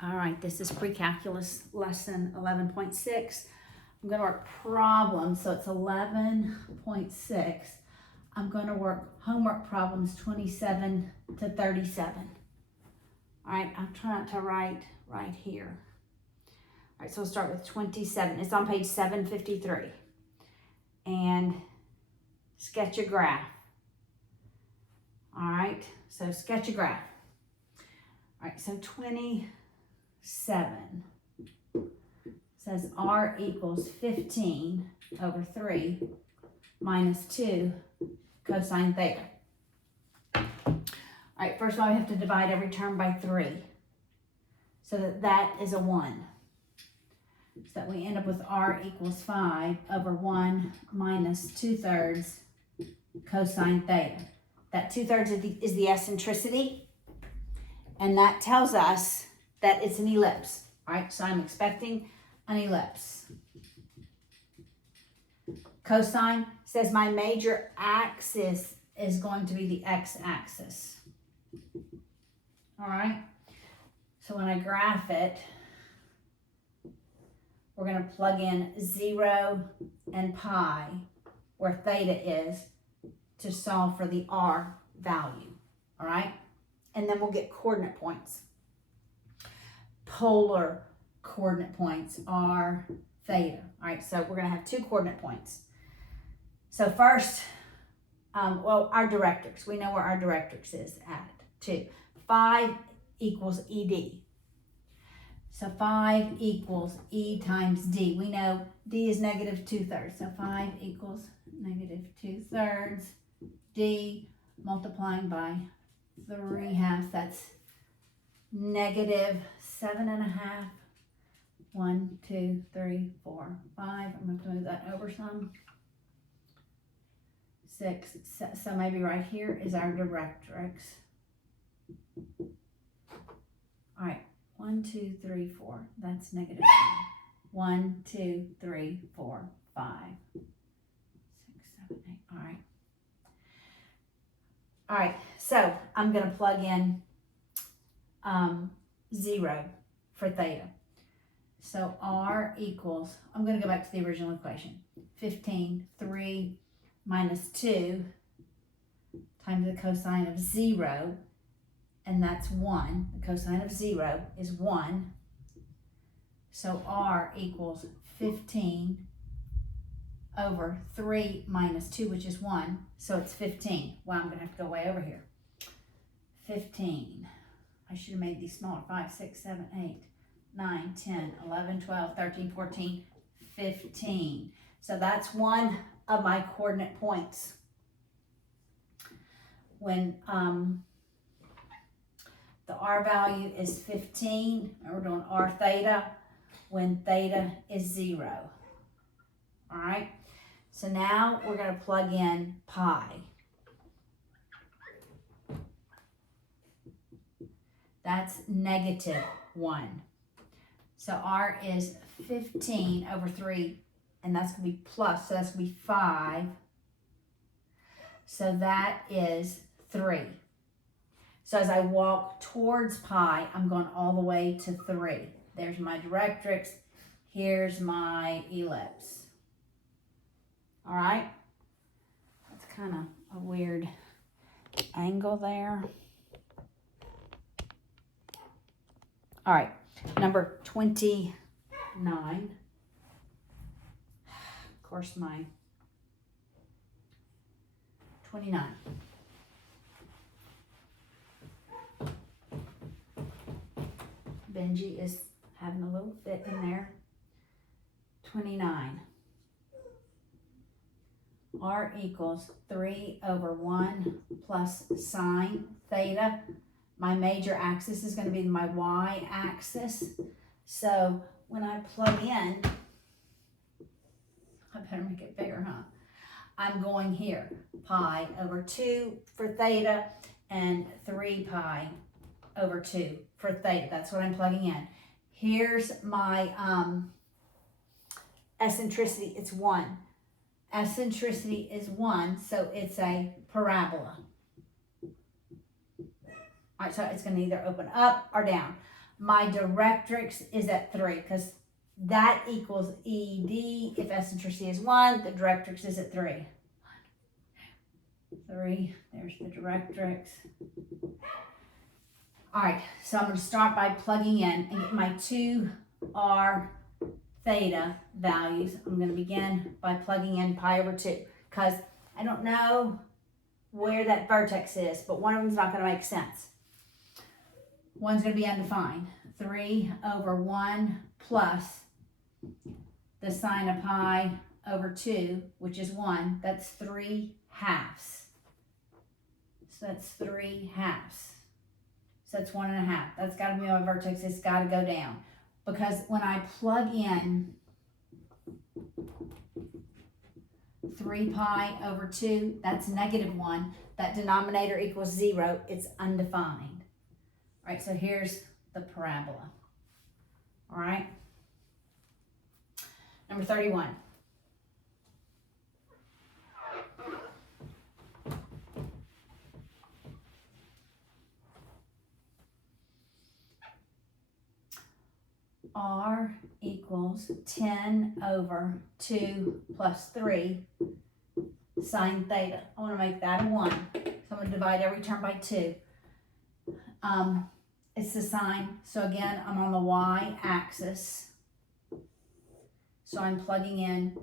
All right, this is Precalculus lesson 11.6. I'm going to work problems, so it's 11.6. I'm going to work homework problems 27 to 37. All right, I'm trying to write right here. All right, so we'll start with 27. It's on page 753. And sketch a graph. All right, so sketch a graph. All right, so 27 says R equals 15 over 3 minus 2 cosine theta. All right, first of all, we have to divide every term by 3 so that is a 1. So that we end up with R equals 5 over 1 minus 2/3 cosine theta. That 2/3 is the eccentricity, and that tells us that it's an ellipse. All right, so I'm expecting an ellipse. Cosine says my major axis is going to be the x-axis. All right, so when I graph it, we're going to plug in 0 and pi, where theta is, to solve for the R value. All right, and then we'll get coordinate points. Polar coordinate points are theta. All right, so we're going to have 2 coordinate points. So first, well, our directrix. We know where our directrix is at, 2. 5 equals ED. So 5 equals E times D. We know D is negative 2/3. So 5 equals negative 2/3. D multiplying by 3/2. That's negative 7.5. 1, 2, 3, 4, 5. I'm going to move that over some. 6. So maybe right here is our directrix. All right. 1, 2, 3, 4. That's negative 1, 2, 3, 4, 5, 6, 7, 8. All right. All right. So I'm going to plug in 0 for theta. So R equals, I'm going to go back to the original equation. 15, 3 minus 2 times the cosine of 0. And that's 1. The cosine of 0 is 1. So R equals 15 over 3 minus 2, which is 1. So it's 15. Well, I'm going to have to go way over here. 15. I should have made these smaller. 5, 6, 7, 8, 9, 10, 11, 12, 13, 14, 15. So that's one of my coordinate points. When the R value is 15, and we're doing R theta, when theta is 0. All right, so now we're going to plug in pi. That's negative 1. So R is 15 over 3, and that's going to be plus, so that's going to be 5. So that is 3. So as I walk towards pi, I'm going all the way to 3. There's my directrix. Here's my ellipse. All right? That's kind of a weird angle there. All right, number 29. Of course, my 29. Benji is having a little fit in there. 29. R equals 3 over 1 plus sine theta. My major axis is going to be my y-axis. So when I plug in, I better make it bigger, huh? I'm going here. Pi over 2 for theta and 3 pi over 2 for theta. That's what I'm plugging in. Here's my eccentricity. It's 1. Eccentricity is 1, so it's a parabola. All right, so it's going to either open up or down. My directrix is at 3 because that equals ED. If eccentricity is 1, the directrix is at 3. 3, there's the directrix. All right, so I'm going to start by plugging in and get my 2r theta values. I'm going to begin by plugging in pi over 2 because I don't know where that vertex is, but one of them is not going to make sense. One's going to be undefined. 3 over 1 plus the sine of pi over 2, which is 1. That's 3 halves. So that's 3 halves. So that's 1.5. That's got to be my vertex. It's got to go down. Because when I plug in 3 pi over 2, that's -1. That denominator equals 0. It's undefined. All right, so here's the parabola. All right. Number 31. R equals 10 over 2 plus 3 sine theta. I want to make that a 1. So I'm going to divide every term by 2. It's the sine. So again, I'm on the y-axis. So I'm plugging in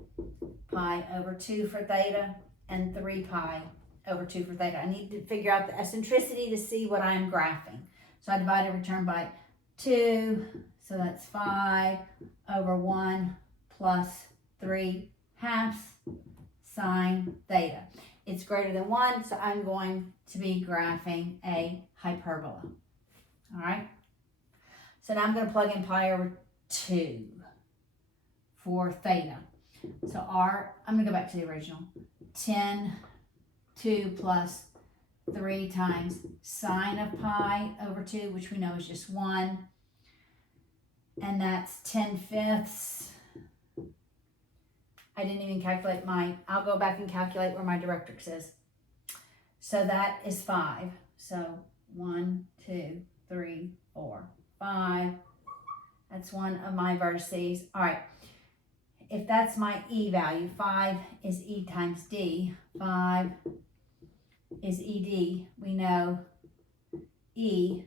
pi over 2 for theta and 3 pi over 2 for theta. I need to figure out the eccentricity to see what I'm graphing. So I divide every term by 2. So that's 5 over 1 plus 3 halves sine theta. It's greater than 1, so I'm going to be graphing a hyperbola. All right? So now I'm going to plug in pi over 2 for theta. So I'm going to go back to the original. 10, 2 plus 3 times sine of pi over 2, which we know is just 1. And that's 10/5. I didn't even calculate I'll go back and calculate where my directrix is. So that is 5. So 1, 2, 3, 4, 5. That's one of my vertices. All right. If that's my E value, 5 is E times D. 5 is ED. We know E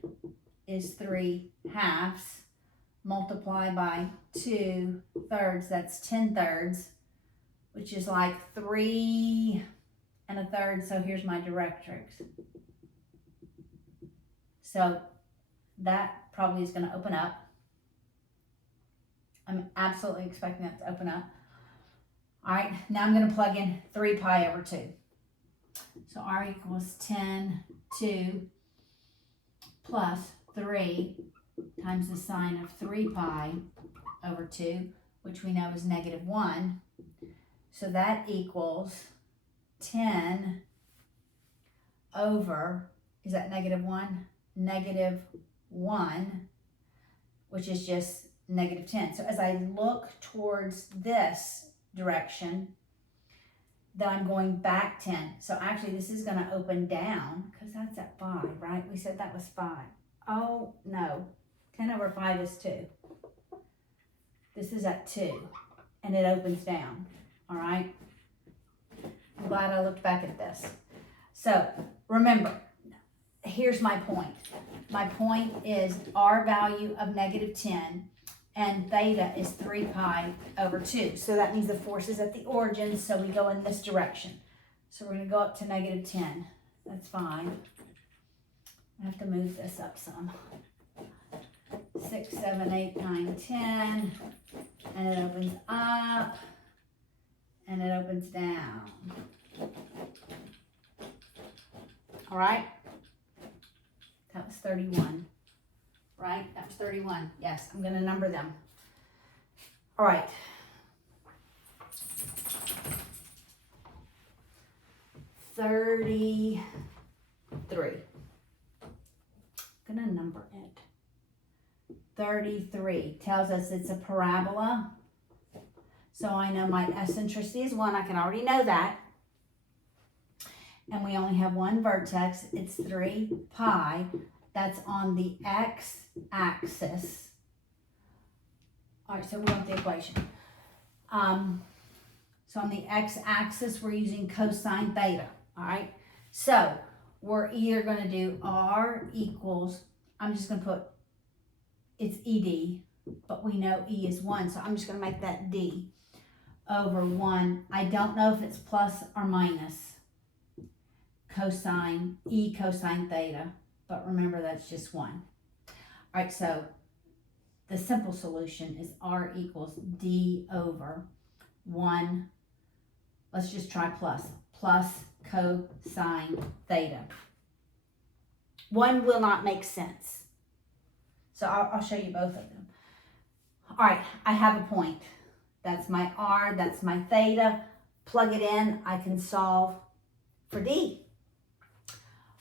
is 3 halves. Multiply by 2 thirds, that's 10 thirds, which is like 3 1/3. So here's my directrix. So that probably is going to open up. I'm absolutely expecting that to open up. All right, now I'm going to plug in 3 pi over 2. So R equals 10, 2 plus 3 times the sine of 3 pi over 2, which we know is -1. So that equals 10 over, is that -1? -1, which is just -10. So as I look towards this direction, then I'm going back 10. So actually this is going to open down because that's at 5, right? We said that was 5. Oh, no. 10 over 5 is 2. This is at 2, and it opens down, all right? I'm glad I looked back at this. So remember, here's my point. My point is R value of -10, and theta is 3 pi over 2. So that means the force is at the origin, so we go in this direction. So we're going to go up to -10. That's fine. I have to move this up some. 6, 7, 8, 9, 10, and it opens up, and it opens down. All right? That was 31, right? That was 31. Yes, I'm going to number them. All right. $33. I'm going to number it. 33 tells us it's a parabola. So I know my eccentricity is 1. I can already know that. And we only have one vertex. It's 3 pi. That's on the x-axis. All right, so we want the equation. So on the x-axis, we're using cosine theta, all right? So we're either gonna do r equals, I'm just gonna put, it's ED, but we know E is 1, so I'm just gonna make that D over 1. I don't know if it's plus or minus cosine, E cosine theta, but remember that's just 1. All right, so the simple solution is R equals D over 1, let's just try plus cosine theta. 1 will not make sense. So I'll show you both of them. All right, I have a point. That's my R, that's my theta. Plug it in, I can solve for D.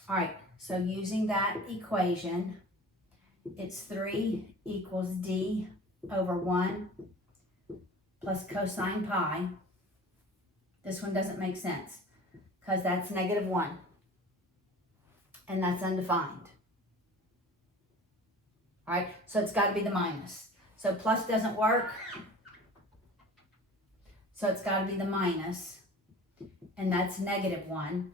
All right, so using that equation, it's 3 equals D over 1 plus cosine pi. This one doesn't make sense because that's -1 and that's undefined. All right, so it's got to be the minus. So plus doesn't work, so it's got to be the minus, and that's -1.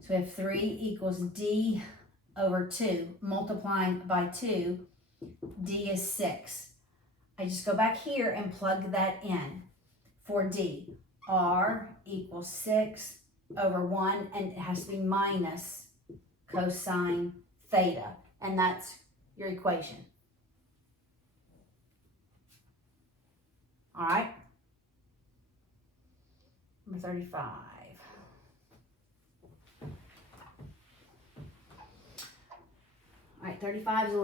So we have 3 equals D over 2, multiplying by 2, D is 6. I just go back here and plug that in for D. R equals 6 over 1, and it has to be minus cosine theta, and that's your equation. All right, number 35. All right, 35 is a